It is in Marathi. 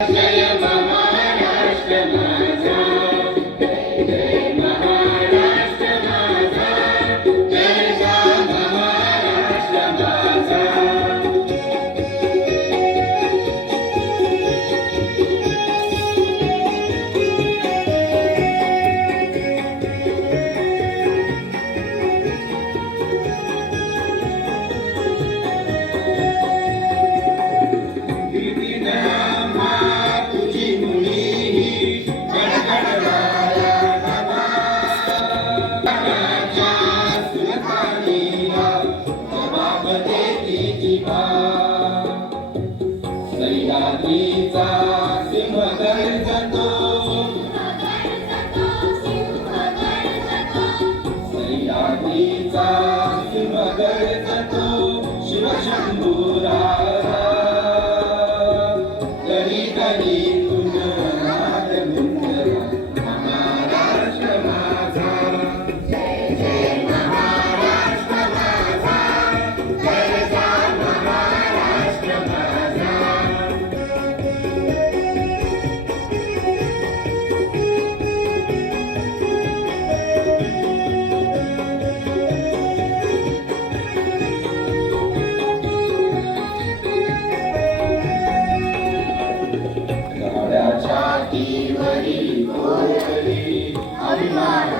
जय महाराष्ट्र माझा, जय जय महाराष्ट्र माझा, जय जय महाराष्ट्र माझा. सह्याद्रीचा सिंह गर्जतो, सह्याद्रीचा सिंह गर्जतो, शिवशंभुराजा घरी घरी तुझनाद गुंजला. महाराष्ट्र माझा, जय जय महाराष्ट्र माझा, जय जय महाराष्ट्र माझा. छातीवरी कोरली अभिमान